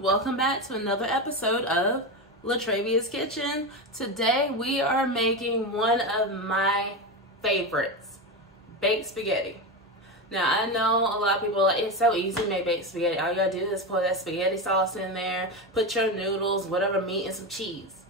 welcome back to another episode of Latravia's Kitchen. Today we are making one of my favorites, baked spaghetti. Now I know a lot of people are like, it's so easy to make baked spaghetti. All you gotta do is pour that spaghetti sauce in there, put your noodles, whatever meat, and some cheese.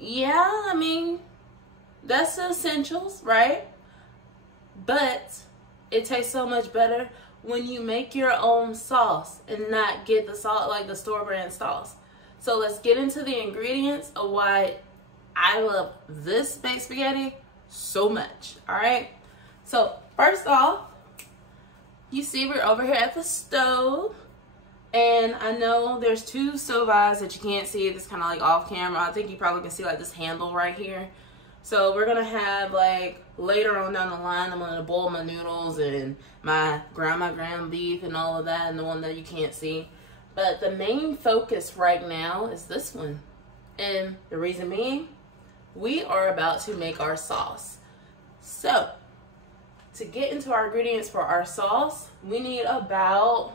Yeah, I mean, that's the essentials, right? But it tastes so much better when you make your own sauce and not get the salt like the store brand sauce. So let's get into the ingredients of why I love this baked spaghetti so much. All right, so first off, you see we're over here at the stove, and I know there's two stove eyes that you can't see. This kind of like off camera. I think you probably can see like this handle right here. So we're gonna have, like, later on down the line, I'm gonna boil my noodles and my ground beef and all of that, and the one that you can't see. But the main focus right now is this one. And the reason being, we are about to make our sauce. So to get into our ingredients for our sauce, we need about,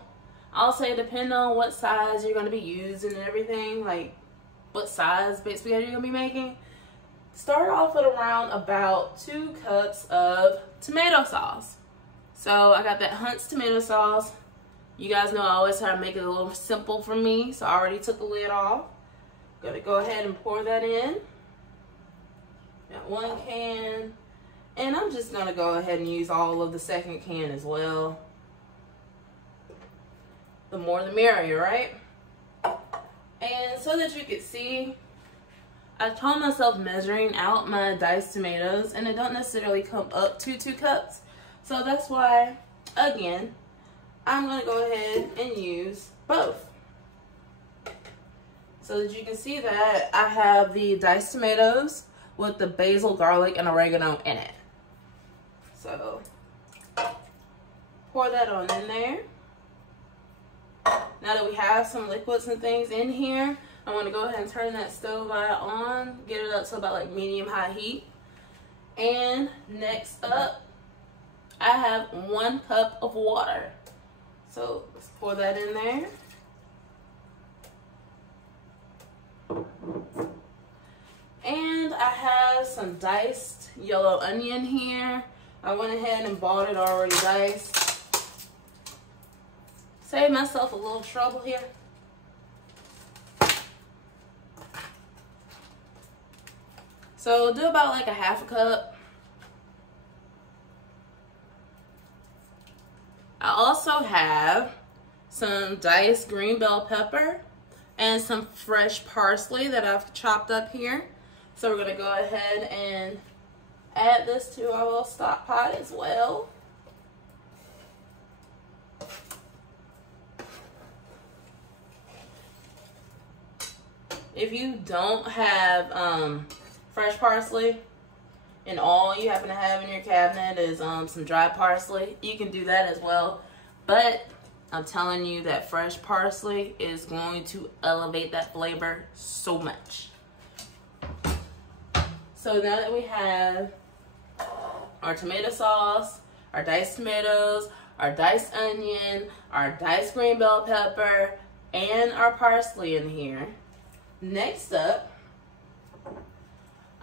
I'll say, depending on what size you're gonna be using and everything, like what size baked spaghetti you're gonna be making, start off with around about 2 cups of tomato sauce. So I got that Hunt's tomato sauce. You guys know I always try to make it a little simple for me, so I already took the lid off. Gonna go ahead and pour that in. Got 1 can, and I'm just gonna go ahead and use all of the second can as well. The more the merrier, right? And so that you can see, I told myself measuring out my diced tomatoes, and it don't necessarily come up to 2 cups. So that's why, again, I'm going to go ahead and use both. So that you can see that I have the diced tomatoes with the basil, garlic, and oregano in it. So pour that on in there. Now that we have some liquids and things in here, I want to go ahead and turn that stove eye on, get it up to about like medium-high heat. And next up, I have 1 cup of water. So let's pour that in there. And I have some diced yellow onion here. I went ahead and bought it already diced. Save myself a little trouble here. So do about like a 1/2 cup. I also have some diced green bell pepper and some fresh parsley that I've chopped up here. So we're gonna go ahead and add this to our little stock pot as well. If you don't have fresh parsley, and all you happen to have in your cabinet is some dry parsley, you can do that as well. But I'm telling you that fresh parsley is going to elevate that flavor so much. So now that we have our tomato sauce, our diced tomatoes, our diced onion, our diced green bell pepper, and our parsley in here, next up,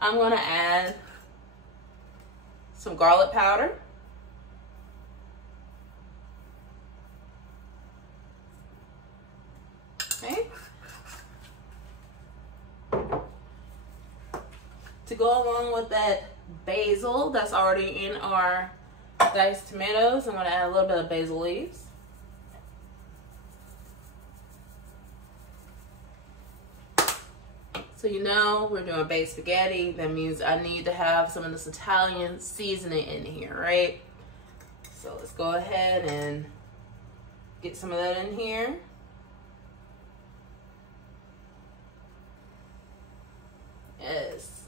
I'm going to add some garlic powder. Okay. To go along with that basil that's already in our diced tomatoes, I'm going to add a little bit of basil leaves. So you know we're doing baked spaghetti. That means I need to have some of this Italian seasoning in here, right? So let's go ahead and get some of that in here. Yes.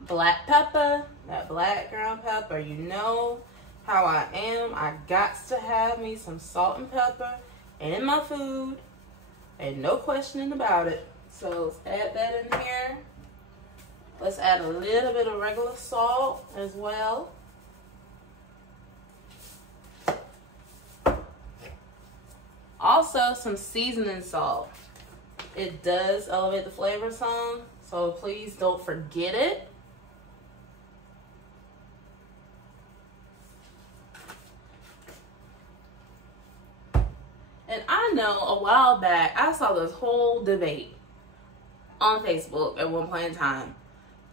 Black pepper, that black ground pepper, you know how I am. I got to have me some salt and pepper in my food, and no questioning about it. So let's add that in here. Let's add a little bit of regular salt as well. also some seasoning salt. It does elevate the flavor some, so please don't forget it. And I know a while back, I saw this whole debate on Facebook at one point in time.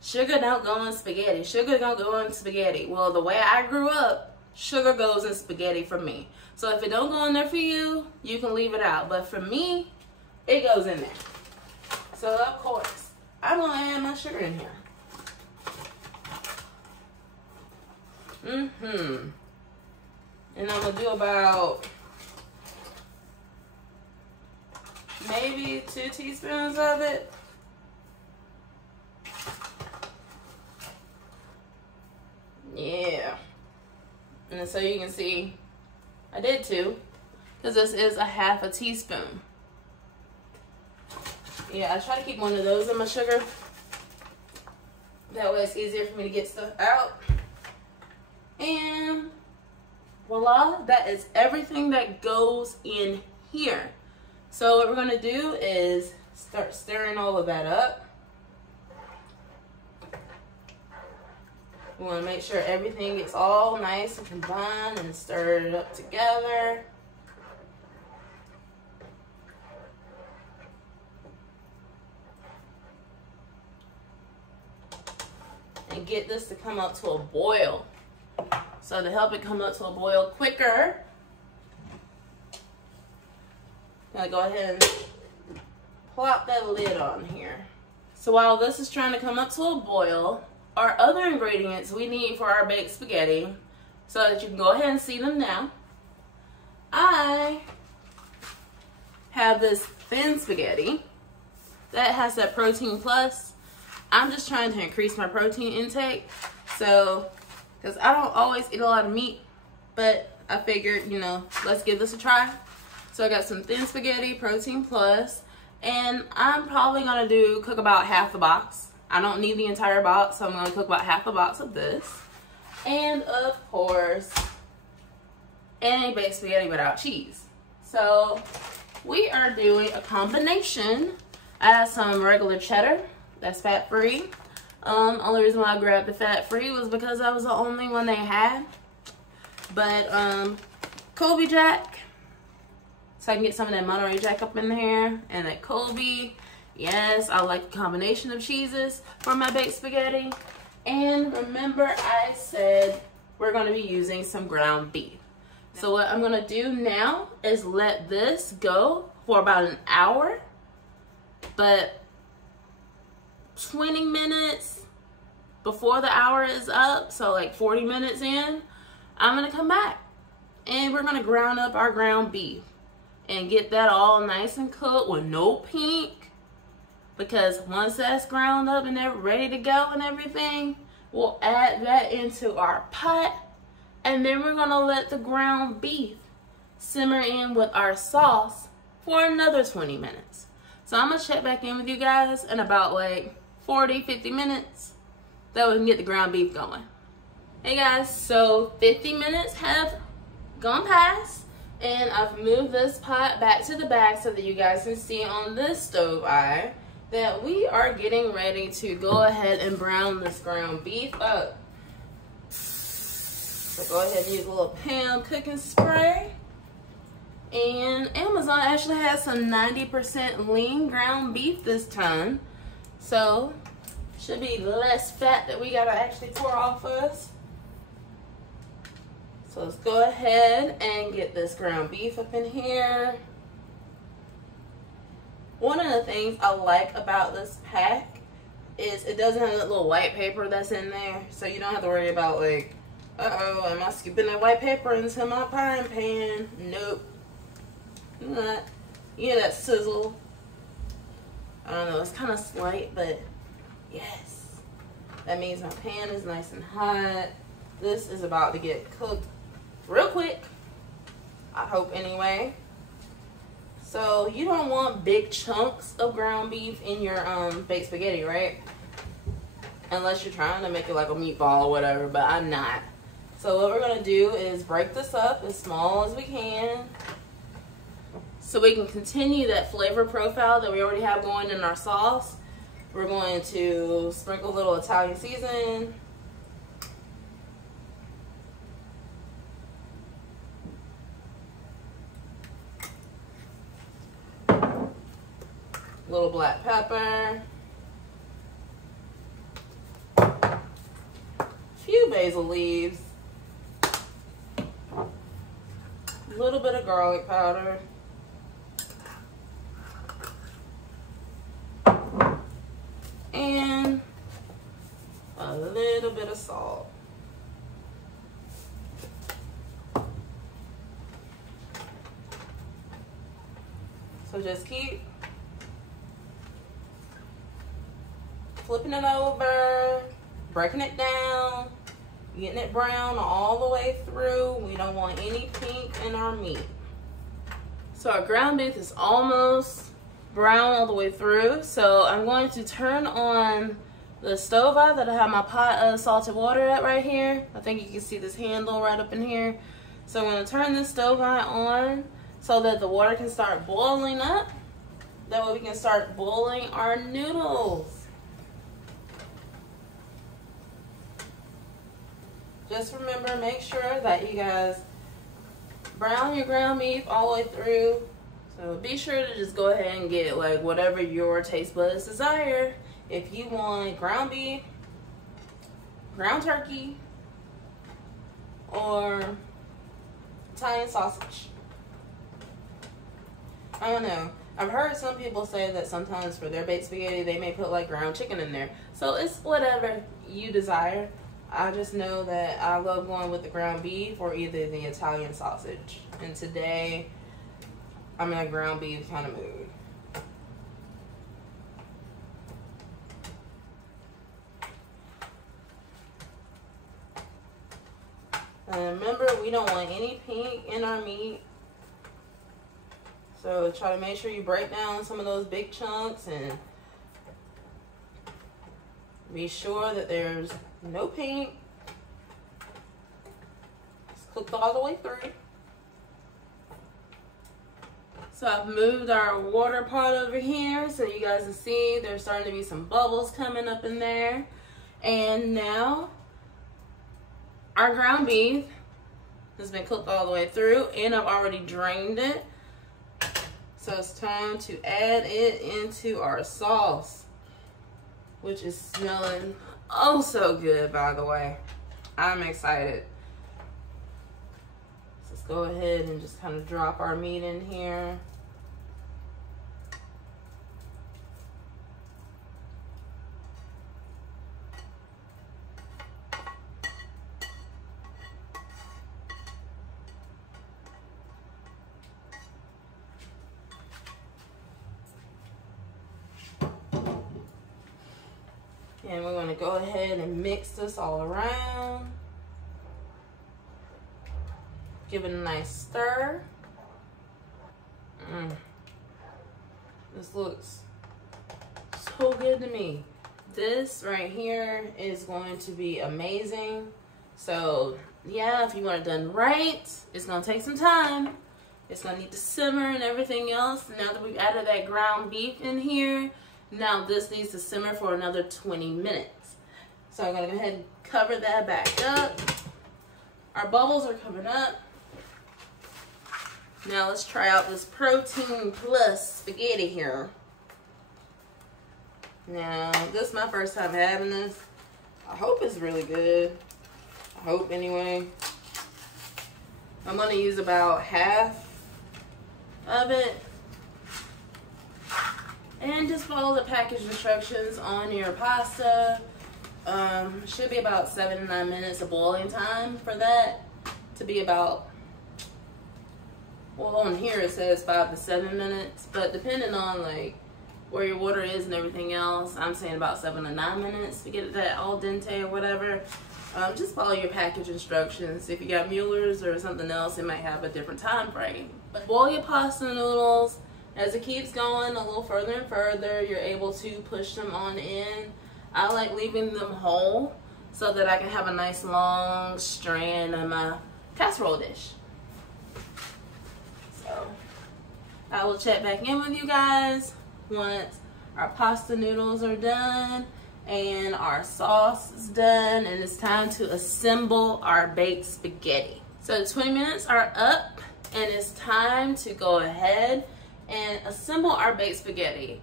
Sugar don't go in spaghetti. Sugar don't go in spaghetti. Well, the way I grew up, sugar goes in spaghetti for me. So if it don't go in there for you, you can leave it out. But for me, it goes in there. So of course, I'm gonna add my sugar in here. And I'm gonna do about maybe 2 teaspoons of it. Yeah. And so you can see, I did 2, because this is a half a teaspoon. Yeah, I try to keep one of those in my sugar. That way it's easier for me to get stuff out. And voila, that is everything that goes in here. So what we're gonna do is start stirring all of that up. We wanna make sure everything gets all nice and combined and stirred up together. And get this to come up to a boil. So to help it come up to a boil quicker, I'm gonna go ahead and plop that lid on here. So while this is trying to come up to a boil, our other ingredients we need for our baked spaghetti, so that you can go ahead and see them now. I have this thin spaghetti that has that protein plus. I'm just trying to increase my protein intake. So, because I don't always eat a lot of meat, but I figured, you know, let's give this a try. So I got some thin spaghetti, protein plus, and I'm probably gonna cook about half the box. I don't need the entire box, so I'm gonna cook about half the box of this. And of course, any baked spaghetti without cheese. So we are doing a combination. I have some regular cheddar, that's fat-free. Only reason why I grabbed the fat-free was because that was the only one they had. But Colby Jack, so I can get some of that Monterey Jack up in there, and that Colby. Yes, I like a combination of cheeses for my baked spaghetti. And remember, I said we're gonna be using some ground beef. So what I'm gonna do now is let this go for about an hour, but 20 minutes before the hour is up, so like 40 minutes in, I'm gonna come back and we're gonna ground up our ground beef and get that all nice and cooked with no pink, because once that's ground up and they're ready to go and everything, we'll add that into our pot, and then we're gonna let the ground beef simmer in with our sauce for another 20 minutes. So I'm gonna check back in with you guys in about like 40-50 minutes, that we can get the ground beef going. Hey guys, so 50 minutes have gone past, and I've moved this pot back to the back so that you guys can see on this stove eye that we are getting ready to go ahead and brown this ground beef up. So go ahead and use a little Pam cooking spray. And Amazon actually has some 90% lean ground beef this time. So should be less fat that we gotta actually pour off us. So let's go ahead and get this ground beef up in here. One of the things I like about this pack is it doesn't have that little white paper that's in there. So you don't have to worry about like, uh-oh, am I scooping that white paper into my frying pan? Nope. Not. You hear that sizzle? I don't know, it's kind of slight, but yes. That means my pan is nice and hot. This is about to get cooked real quick. I hope anyway. So you don't want big chunks of ground beef in your baked spaghetti, right? Unless you're trying to make it like a meatball or whatever, but I'm not. So what we're gonna do is break this up as small as we can. So we can continue that flavor profile that we already have going in our sauce. We're going to sprinkle a little Italian seasoning. Little black pepper. Few basil leaves. A little bit of garlic powder. And a little bit of salt. So just keep flipping it over, breaking it down, getting it brown all the way through. We don't want any pink in our meat. So our ground beef is almost brown all the way through. So I'm going to turn on the stove that I have my pot of salted water at right here. I think you can see this handle right up in here. So I'm going to turn this stove on so that the water can start boiling up. That way we can start boiling our noodles. Just remember, make sure that you guys brown your ground beef all the way through. So be sure to just go ahead and get like whatever your taste buds desire. If you want ground beef, ground turkey, or Italian sausage. I don't know. I've heard some people say that sometimes for their baked spaghetti they may put like ground chicken in there. So it's whatever you desire. I just know that I love going with the ground beef or either the Italian sausage. And today I'm in a ground beef kind of mood. And remember, we don't want any pink in our meat. So try to make sure you break down some of those big chunks and be sure that there's no pink. It's cooked all the way through. So I've moved our water pot over here so you guys can see there's starting to be some bubbles coming up in there. And now our ground beef has been cooked all the way through and I've already drained it. So it's time to add it into our sauce, which is smelling oh so good, by the way. I'm excited. So let's go ahead and just kind of drop our meat in here. And we're going to go ahead and mix this all around. Give it a nice stir. This looks so good to me. This right here is going to be amazing. So yeah, if you want it done right, it's going to take some time. It's going to need to simmer and everything else. Now that we've added that ground beef in here, now this needs to simmer for another 20 minutes. So I'm going to go ahead and cover that back up. Our bubbles are coming up. Now let's try out this protein plus spaghetti here. Now this is my first time having this. I hope it's really good. I hope anyway. I'm going to use about half of it. And just follow the package instructions on your pasta. Should be about 7 to 9 minutes of boiling time for that to be about, well, on here it says 5 to 7 minutes, but depending on like where your water is and everything else, I'm saying about 7 to 9 minutes to get that al dente or whatever. Just follow your package instructions. If you got Mueller's or something else, it might have a different time frame. But boil your pasta noodles. As it keeps going a little further and further, you're able to push them on in. I like leaving them whole so that I can have a nice long strand in my casserole dish. So I will check back in with you guys once our pasta noodles are done and our sauce is done, and it's time to assemble our baked spaghetti. So the 20 minutes are up, and it's time to go ahead and assemble our baked spaghetti.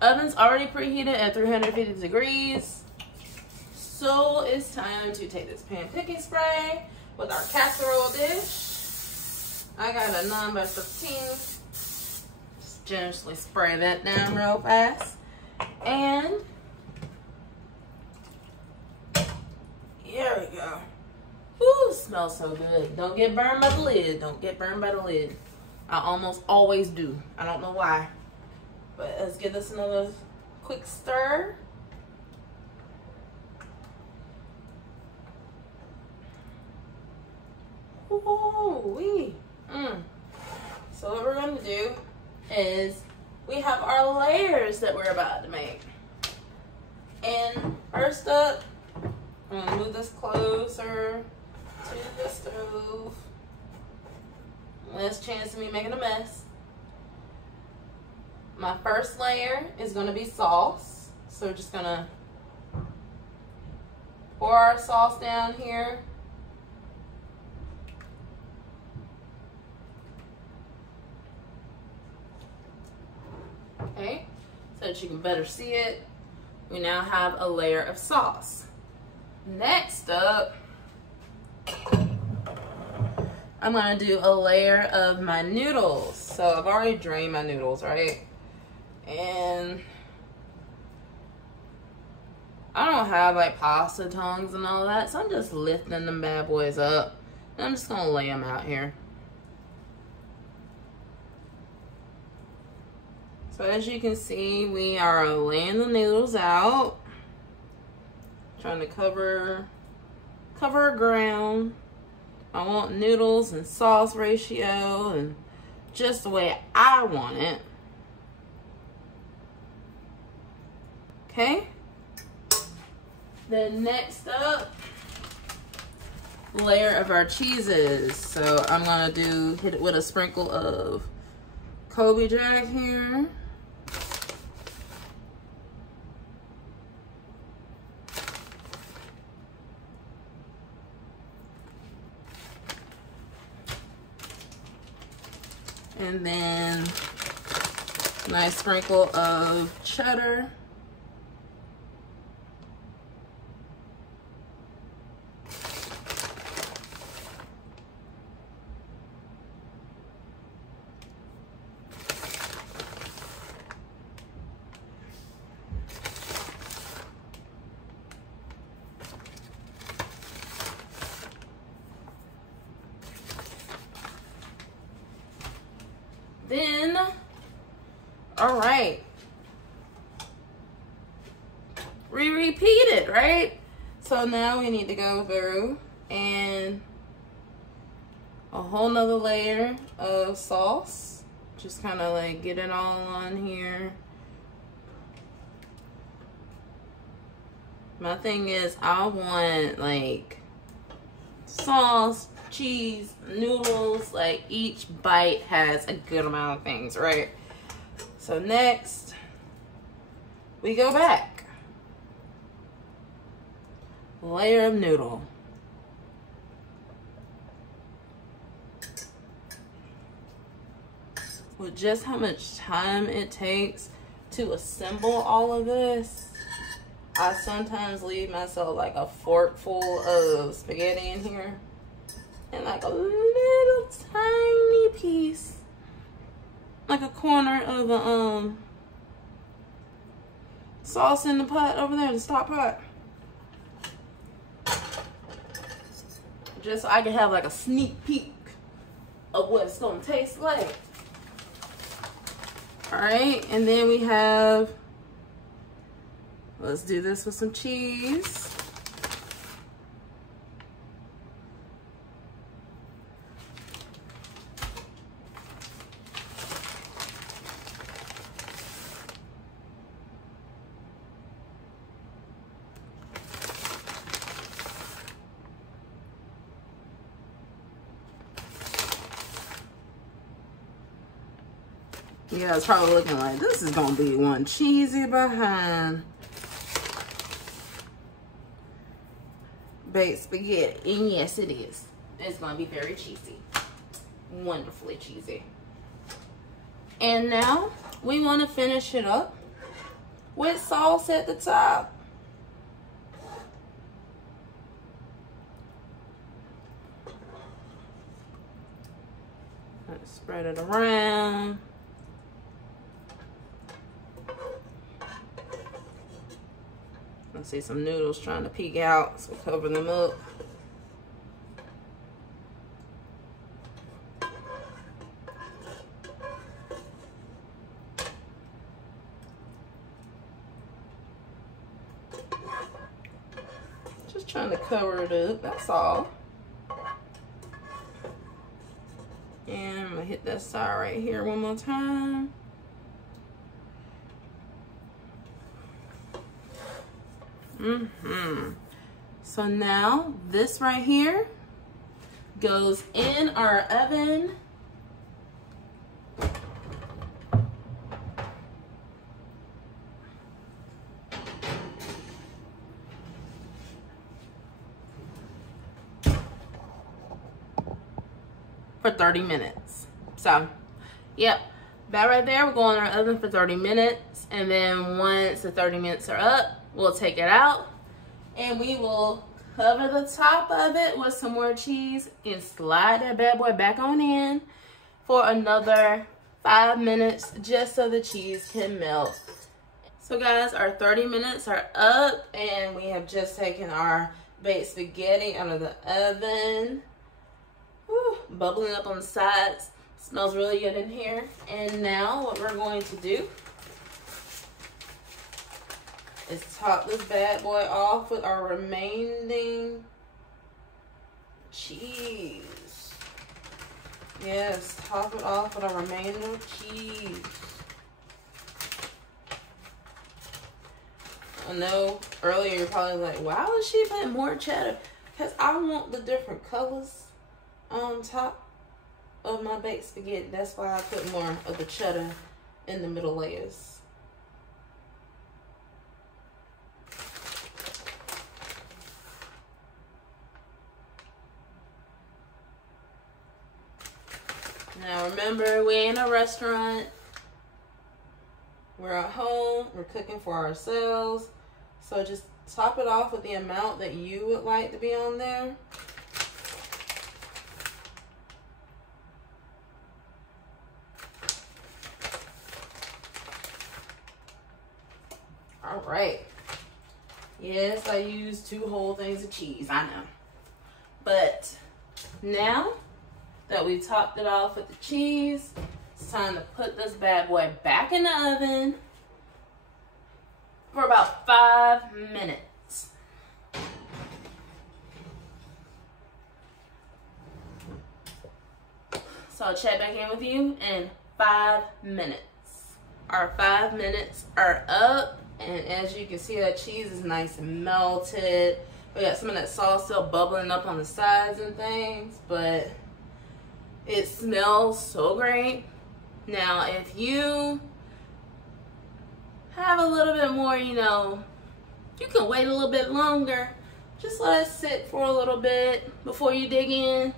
Oven's already preheated at 350 degrees. So it's time to take this pan picking spray with our casserole dish. I got a 9x15. Just generously spray that down real fast. And here we go. Ooh, smells so good. Don't get burned by the lid. Don't get burned by the lid. I almost always do. I don't know why. But let's give this another quick stir. Ooh-wee. So what we're going to do is we have our layers that we're about to make. And first up, I'm going to move this closer to the stove. Less chance of me making a mess. My first layer is going to be sauce. So we're just going to pour our sauce down here. Okay, so that you can better see it. We now have a layer of sauce. Next up, I'm gonna do a layer of my noodles. So I've already drained my noodles, right? And I don't have like pasta tongs and all that, so I'm just lifting them bad boys up. And I'm just gonna lay them out here. So as you can see, we are laying the noodles out. Trying to cover ground. I want noodles and sauce ratio and just the way I want it. Okay. Then next up, layer of our cheeses. So I'm gonna hit it with a sprinkle of Colby Jack here. And then a nice sprinkle of cheddar. Then, all right, we repeat it, right? So now we need to go through and a whole nother layer of sauce. Just kind of like get it all on here. My thing is I want like sauce, cheese, noodles, like each bite has a good amount of things, right? So next, we go back. Layer of noodle. With just how much time it takes to assemble all of this, I sometimes leave myself like a fork full of spaghetti in here. And like a little tiny piece, like a corner of a sauce in the pot over there, the stock pot. Just so I can have like a sneak peek of what it's gonna taste like. All right, and then we have, let's do this with some cheese. Yeah, it's probably looking like this is gonna be one cheesy behind baked spaghetti. And yes, it is. It's gonna be very cheesy. Wonderfully cheesy. And now we want to finish it up with sauce at the top. Let's spread it around. I see some noodles trying to peek out, so cover them up. Just trying to cover it up, that's all. And I'm gonna hit that side right here one more time. So now this right here goes in our oven. For 30 minutes. So, yep, that right there, we're going in our oven for 30 minutes. And then once the 30 minutes are up, we'll take it out and we will cover the top of it with some more cheese and slide that bad boy back on in for another 5 minutes just so the cheese can melt. So guys, our 30 minutes are up and we have just taken our baked spaghetti out of the oven. Whew, bubbling up on the sides. Smells really good in here. And now what we're going to do is top this bad boy off with our remaining cheese. Yes, top it off with our remaining cheese. I know earlier you're probably like, why would she put more cheddar? Because I want the different colors on top of my baked spaghetti. That's why I put more of the cheddar in the middle layers. Now remember, we ain't a restaurant. We're at home. We're cooking for ourselves. So just top it off with the amount that you would like to be on there. All right. Yes, I used 2 whole things of cheese, I know. But now that we topped it off with the cheese, it's time to put this bad boy back in the oven for about 5 minutes. So I'll check back in with you in 5 minutes. Our 5 minutes are up, and as you can see, that cheese is nice and melted. We got some of that sauce still bubbling up on the sides and things, but it smells so great. Now, if you have a little bit more, you know, you can wait a little bit longer. Just let it sit for a little bit before you dig in.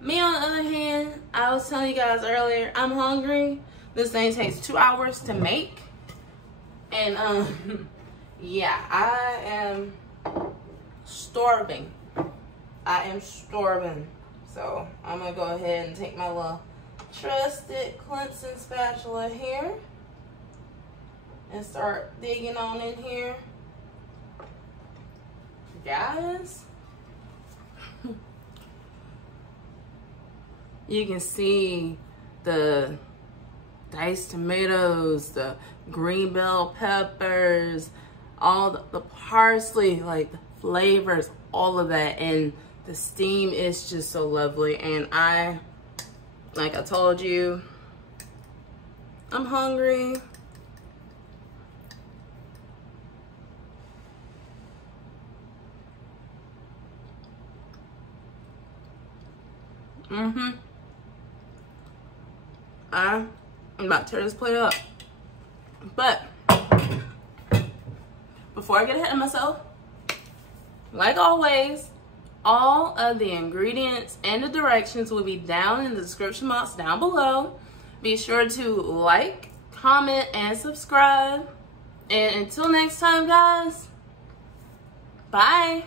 Me, on the other hand, I was telling you guys earlier, I'm hungry. This thing takes 2 hours to make. And, yeah, I am starving. I am starving. So I'm gonna go ahead and take my little trusted cleansing spatula here and start digging on in here. Guys, you can see the diced tomatoes, the green bell peppers, all the parsley, like the flavors, all of that, and the steam is just so lovely. And like I told you, I'm hungry. I I'm about to tear this plate up. But before I get ahead of myself, like always, all of the ingredients and the directions will be down in the description box down below. Be sure to like, comment, and subscribe. And until next time, guys, bye.